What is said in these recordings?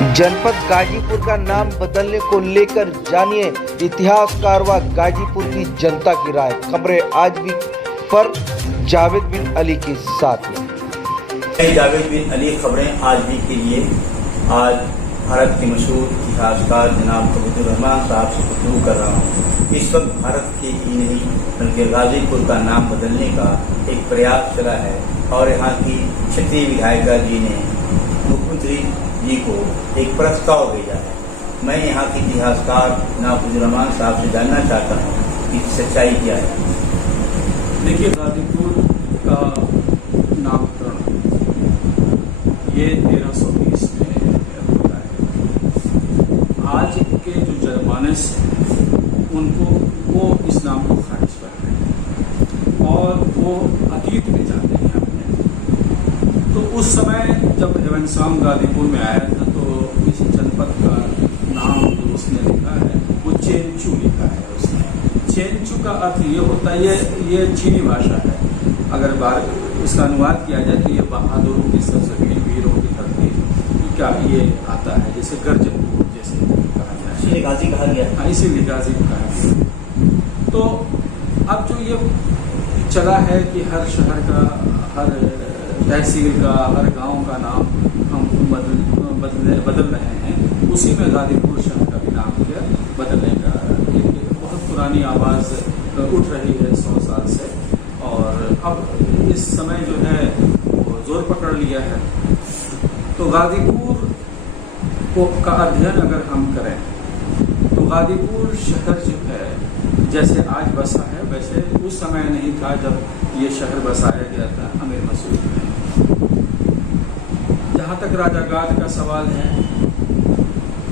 जनपद गाजीपुर का नाम बदलने को लेकर जानिए इतिहासकार व गाजीपुर की जनता की राय। खबरें आज भी पर जावेद बिन अली के साथ में। जावेद बिन अली खबरें आज भी के लिए आज भारत के मशहूर इतिहासकार जनाब अब्दुल रहमान साहब से गुफ्तगू कर रहा हूँ। इस वक्त भारत के ही नहीं बल्कि गाजीपुर का नाम बदलने का एक प्रयास चला है और यहाँ की क्षेत्रीय विधायिका जी ने मुख्यमंत्री जी को एक प्रस्ताव भेजा है। मैं यहाँ के इतिहासकार जनाब अब्दुल रहमान साहब से जानना चाहता हूँ कि सच्चाई क्या है। देखिए, गाजीपुर का नामकरण ये 1320 में होता है। आज के जो जनमानस उनको वो इस नाम को खारिज कर रहे हैं और वो अतीत में जाते हैं अपने। तो उस समय जब हेवनसाम गाजीपुर में आया था तो इस जनपद का नाम जो उसने लिखा है वो चेंचू लिखा है उसने। चेंचू का अर्थ ये होता है, ये चीनी भाषा है। अगर उसका अनुवाद किया जाए तो ये बहादुरों की सरजमीन, वीरों की धरती क्या ये आता है, जैसे गर्जनपुर जैसे कहा जाए, इसीलिए गाजी कहा गया। हाँ, इसीलिए गाजी कहा गया। तो अब जो ये चला है कि हर शहर का, हर तहसील का, हर गांव का नाम हम बदल रहे हैं, उसी में गाजीपुर शहर का भी नाम क्या बदलने का एक बहुत पुरानी आवाज़ उठ रही है 100 साल से। और अब इस समय जो है वो जोर पकड़ लिया है। तो गाजीपुर का अध्ययन अगर हम करें तो गाजीपुर शहर जो है जैसे आज बसा है वैसे उस समय नहीं था जब ये शहर बसाया गया था अमीर मसूद में। जहाँ तक राजा गाद का सवाल है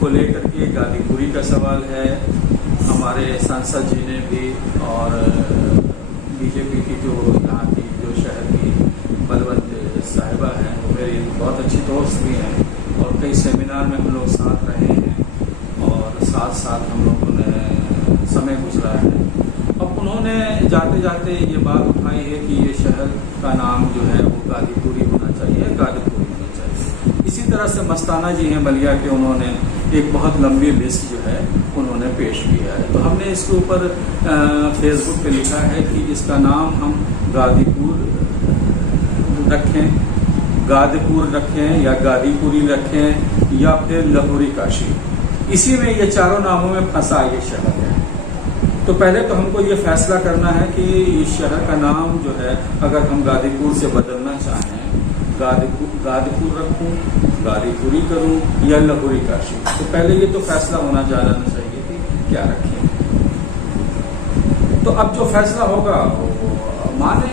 को लेकर के गाजीपुरी का सवाल है, हमारे सांसद जी ने भी और बीजेपी की जो यहाँ की जो शहर की बलवंत साहिबा हैं वो मेरी बहुत अच्छी दोस्त भी हैं और कई सेमिनार में हम लोग साथ रहे हैं और साथ साथ हम लोगों ने समय गुजरा है। अब उन्होंने जाते जाते ये बात उठाई है कि ये शहर का नाम जो है वो गाजीपुरी होना चाहिए, गाजीपुरी होना चाहिए। इसी तरह से मस्ताना जी हैं बलिया के, उन्होंने एक बहुत लंबी लिस्ट जो है उन्होंने पेश किया है। तो हमने इसके ऊपर फेसबुक पे लिखा है कि इसका नाम हम गाजीपुर रखें, गाजीपुर रखें या गाजीपुरी रखें या फिर लाहौरी काशी। इसी में ये चारों नामों में फंसा ये शहर है। तो पहले तो हमको ये फैसला करना है कि इस शहर का नाम जो है अगर हम गाजीपुर से बदलना चाहें, गाजीपुर रखूं, गाजीपुरी करूं या लाहौरी काशी। तो पहले ये तो फैसला होना जाना चाहिए कि क्या रखें। तो अब जो फैसला होगा वो माने।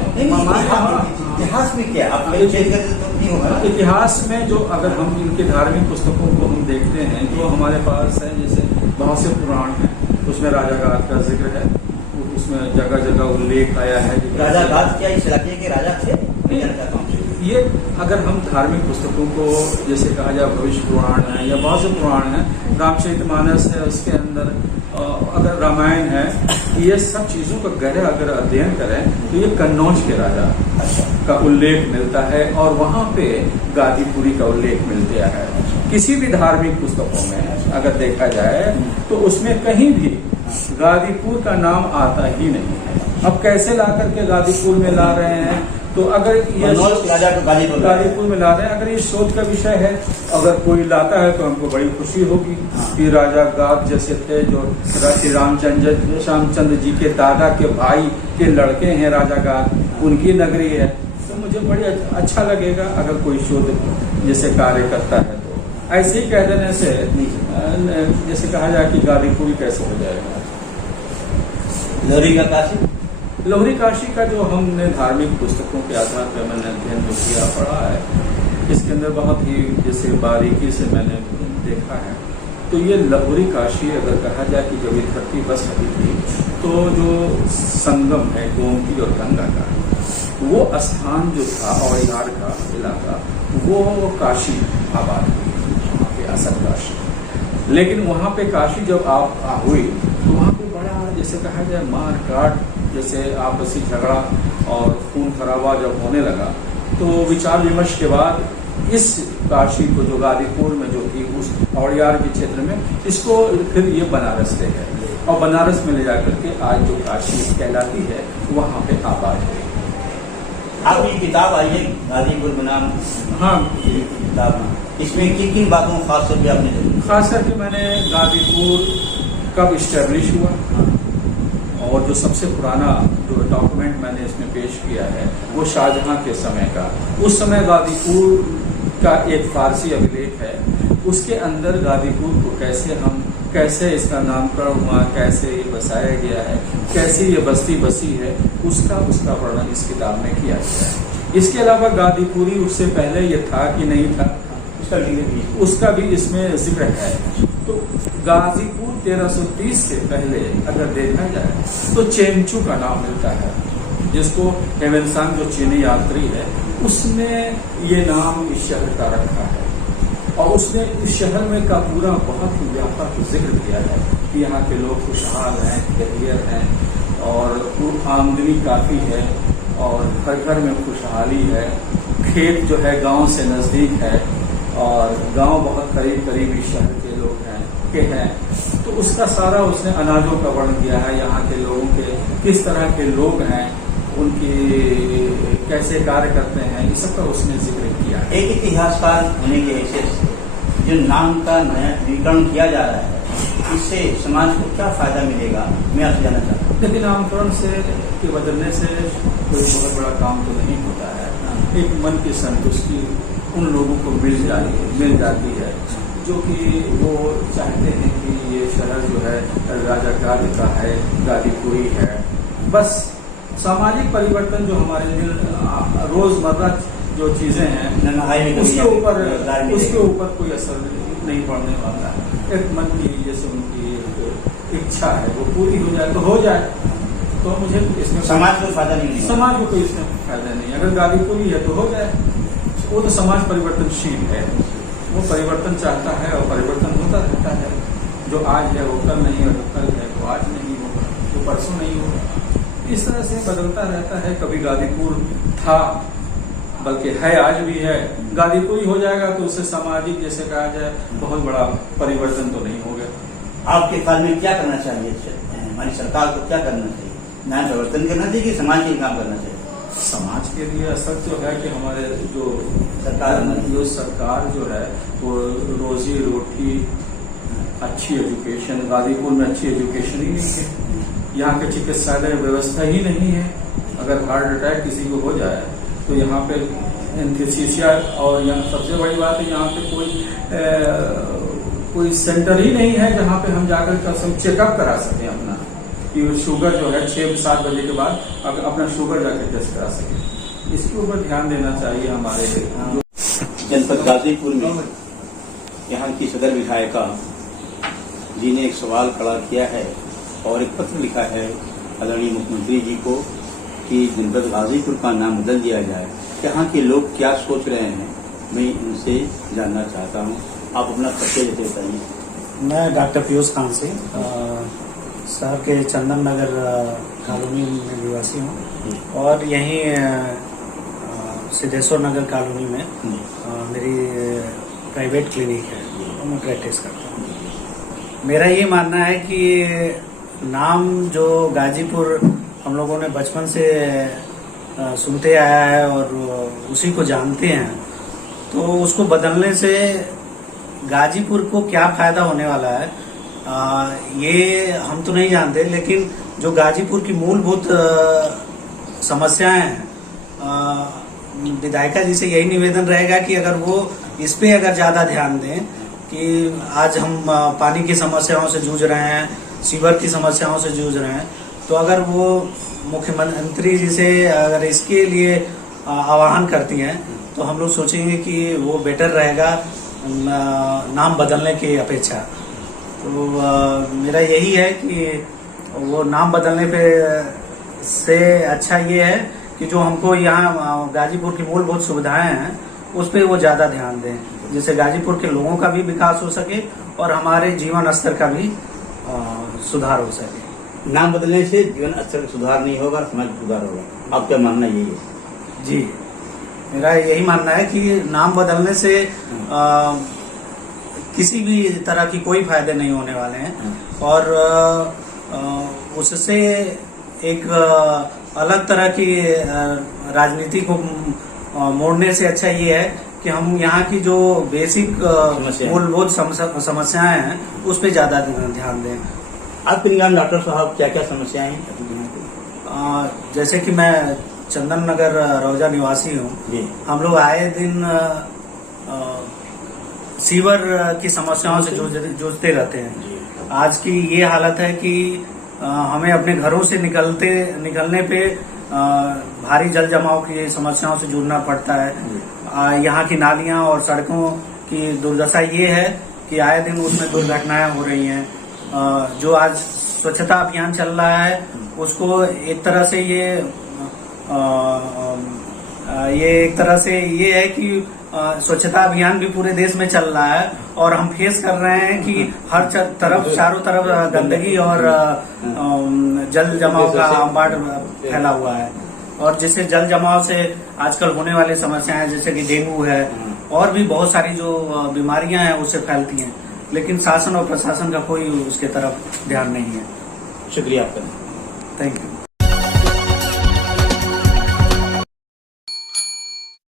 इतिहास में क्या आप नहीं होगा। इतिहास में जो अगर हम इनके धार्मिक पुस्तकों को हम देखते हैं जो हमारे पास है, जैसे बहुत से पुराण हैं उसमें राजा गाद का जिक्र है, उसमें जगह जगह उल्लेख आया है। राजा गाद क्या इस इलाके के राजा थे? ये अगर हम धार्मिक पुस्तकों को जैसे कहा जाए भविष्य पुराण है या बहुत से पुराण है, रामचरितमानस है, उसके अंदर अगर रामायण है, ये सब चीजों का गहरा अगर अध्ययन करें तो ये कन्नौज के राजा का उल्लेख मिलता है और वहाँ पे गाजीपुरी का उल्लेख मिलता है। किसी भी धार्मिक पुस्तकों में अगर देखा जाए तो उसमें कहीं भी गाजीपुर का नाम आता ही नहीं है। अब कैसे ला करके गाजीपुर में ला रहे हैं? तो अगर ये गाजीपुर में ला रहे हैं, अगर ये सोच का विषय है, अगर कोई लाता है तो हमको बड़ी खुशी होगी कि राजा गाद जैसे थे जो रामचंद्र जी के दादा के भाई के लड़के हैं राजा गाद, उनकी नगरी है। तो मुझे बड़ी अच्छा लगेगा अगर कोई शोध जैसे कार्य करता है। तो ऐसे ही कह देने से जैसे कहा जाए कि गाजीपुरी कैसे हो जाएगा। लाहौरी काशी का जो हमने धार्मिक पुस्तकों के आधार पर मैंने अध्ययन जो किया पढ़ा है, इसके अंदर बहुत ही जैसे बारीकी से मैंने देखा है। तो ये लाहौरी काशी अगर कहा जाए कि जब ये धरती बस रही थी तो जो संगम है गोमती और गंगा का, वो स्थान जो था औड़ियार का इलाका, वो काशी आबाद हुई, वहाँ पे असल काशी। लेकिन वहाँ पे काशी जब आप हुई तो वहाँ पे बड़ा जैसे कहा जाए मार काट, जैसे आपसी झगड़ा और खून खराबा जब होने लगा तो विचार विमर्श के बाद इस काशी को जो गाजीपुर में जो थी उस औड़ियार के क्षेत्र में, इसको फिर ये बनारस ले गए और बनारस में ले जाकर के आज जो काशी कहलाती है वहाँ पे आबाद है। आपकी किताब आई है गाजीपुर में नाम, हाँ, किताब इसमें किन किन बातों को खास तौर पर आपने लिखी? खास करके मैंने गाजीपुर कब इस्टेब्लिश हुआ और जो सबसे पुराना जो डॉक्यूमेंट मैंने इसमें पेश किया है वो शाहजहां के समय का, उस समय गाजीपुर का एक फारसी अभिलेख है, उसके अंदर गाजीपुर को कैसे इसका नामकरण हुआ, कैसे ये बसाया गया है, कैसे ये बस्ती बसी है, उसका वर्णन इस किताब में किया गया है। इसके अलावा गाजीपुरी उससे पहले ये था कि नहीं था, उसका भी इसमें जिक्र है। तो गाजीपुर 1330 से पहले अगर देखा जाए तो चेंचू का नाम मिलता है, जिसको हेवेनसांग जो चीनी यात्री है उसने ये नाम इस शहर का रखा है और उसने इस शहर में का पूरा बहुत ही व्यापक जिक्र किया है कि यहाँ के लोग खुशहाल हैं, कैरियर हैं और आमदनी काफ़ी है और घर घर में खुशहाली है, खेत जो है गांव से नज़दीक है और गांव बहुत करीब इस शहर के लोग हैं, तो उसका सारा उसने अनाजों का वर्णन किया है, यहाँ के लोगों के किस तरह के लोग हैं, उनकी कैसे कार्य करते हैं, ये सब का उसने जिक्र किया। एक इतिहासकार होने के हैसियत से जो नाम का नया नवीकरण किया जा रहा है, इससे समाज को क्या फायदा मिलेगा, मैं आपसे जानना चाहता हूँ। लेकिन नामकरण से के बदलने से कोई बहुत बड़ा काम तो नहीं होता है। एक मन की संतुष्टि उन लोगों को मिल जाती है जो कि वो चाहते हैं कि ये शहर जो है राजा गादी का है, गाजीपुरी है। बस सामाजिक परिवर्तन जो हमारे रोजमर्रा जो चीजें हैं उसके ऊपर कोई असर नहीं पड़ने वाला है। एक मन की जैसे उनकी इच्छा है वो पूरी हो जाए तो हो जाए, तो मुझे इसमें समाज को फायदा नहीं, समाज को कोई इसमें फायदा नहीं। अगर गाजीपुरी है तो हो जाए, वो तो समाज परिवर्तनशील है, वो परिवर्तन चाहता है और परिवर्तन होता रहता है। जो आज है वो कल नहीं, और कल है वो आज नहीं होगा, वो परसों नहीं होगा। इस तरह से बदलता रहता है। कभी गाजीपुर था, बल्कि है, आज भी है। गाजीपुरी हो जाएगा तो उससे सामाजिक जैसे कहा जाए बहुत बड़ा परिवर्तन तो नहीं होगा। आपके ख्याल में क्या करना चाहिए, हमारी सरकार को क्या करना चाहिए? नया परिवर्तन करना चाहिए कि समाज के काम करना चाहिए? समाज के लिए असर जो है कि हमारे जो सरकार जो है वो रोजी रोटी, अच्छी एजुकेशन, गाजीपुर में अच्छी एजुकेशन ही नहीं है, यहाँ के चिकित्सालय व्यवस्था ही नहीं है। अगर हार्ट अटैक किसी को हो जाए तो यहाँ पे एनेस्थीसिया, और यहाँ सबसे बड़ी बात है यहाँ पे कोई सेंटर ही नहीं है जहाँ पे हम जाकर सब चेकअप करा सकें अपना, कि शुगर जो है 6-7 बजे के बाद अपना शुगर जाकर टेस्ट करा सकें। इसके ऊपर ध्यान देना चाहिए हमारे जनपद गाजीपुर में। यहाँ की सदर विधायिका जी ने एक सवाल खड़ा किया है और एक पत्र लिखा है आदरणीय मुख्यमंत्री जी को कि जनपद गाजीपुर का नाम बदल दिया जाए। यहाँ के लोग क्या सोच रहे हैं, मैं उनसे जानना चाहता हूँ। आप अपना परिचय देते बताइए। मैं डॉक्टर पीयूष कांसे शहर के चंदन नगर कॉलोनी में निवासी हूँ और यहीं सिद्धेश्वर नगर कॉलोनी में मेरी प्राइवेट क्लिनिक है, मैं प्रैक्टिस करता हूँ। मेरा ये मानना है कि नाम जो गाजीपुर हम लोगों ने बचपन से सुनते आया है और उसी को जानते हैं, तो उसको बदलने से गाजीपुर को क्या फायदा होने वाला है ये हम तो नहीं जानते, लेकिन जो गाजीपुर की मूलभूत समस्याएं हैं, विधायिका जी से यही निवेदन रहेगा कि अगर वो इस पे अगर ज्यादा ध्यान दें कि आज हम पानी की समस्याओं से जूझ रहे हैं, सीवर की समस्याओं से जूझ रहे हैं, तो अगर वो मुख्यमंत्री जी से अगर इसके लिए आह्वान करती हैं तो हम लोग सोचेंगे कि वो बेटर रहेगा नाम बदलने की अपेक्षा। तो मेरा यही है कि वो नाम बदलने पे से अच्छा ये है कि जो हमको यहाँ गाजीपुर की मूलभूत सुविधाएं हैं उस पर वो ज्यादा ध्यान दें, जिससे गाजीपुर के लोगों का भी विकास हो सके और हमारे जीवन स्तर का भी सुधार हो सके। नाम बदलने से जीवन स्तर का सुधार नहीं होगा, समाज का सुधार होगा। आपका मानना यही है? जी। मेरा यही मानना है कि नाम बदलने से किसी भी तरह की कोई फायदे नहीं होने वाले हैं और उससे एक अलग तरह की राजनीति को मोड़ने से अच्छा ये है कि हम यहाँ की जो बेसिक मूलभूत समस्याएं हैं उस पर ज्यादा ध्यान दें। आपके निगाह में डॉक्टर साहब क्या क्या समस्याएं हैं? जैसे कि मैं चंदन नगर रौजा निवासी हूँ। हम लोग आए दिन सीवर की समस्याओं से जूझते रहते हैं। आज की ये हालत है कि हमें अपने घरों से निकलने पे भारी जल जमाव की समस्याओं से जूझना पड़ता है। यहाँ की नालियां और सड़कों की दुर्दशा ये है कि आए दिन उसमें दुर्घटनाएं हो रही हैं। जो आज स्वच्छता अभियान चल रहा है उसको एक तरह से ये एक तरह से ये है कि स्वच्छता अभियान भी पूरे देश में चल रहा है और हम फेस कर रहे हैं कि हर तरफ चारों तरफ गंदगी और जल जमाव का अंबाड़ फैला हुआ है और जिससे जल जमाव से आजकल होने वाली समस्याएं जैसे कि डेंगू है और भी बहुत सारी जो बीमारियां हैं उससे फैलती हैं, लेकिन शासन और प्रशासन का कोई उसके तरफ ध्यान नहीं है। शुक्रिया आपका। Thank you.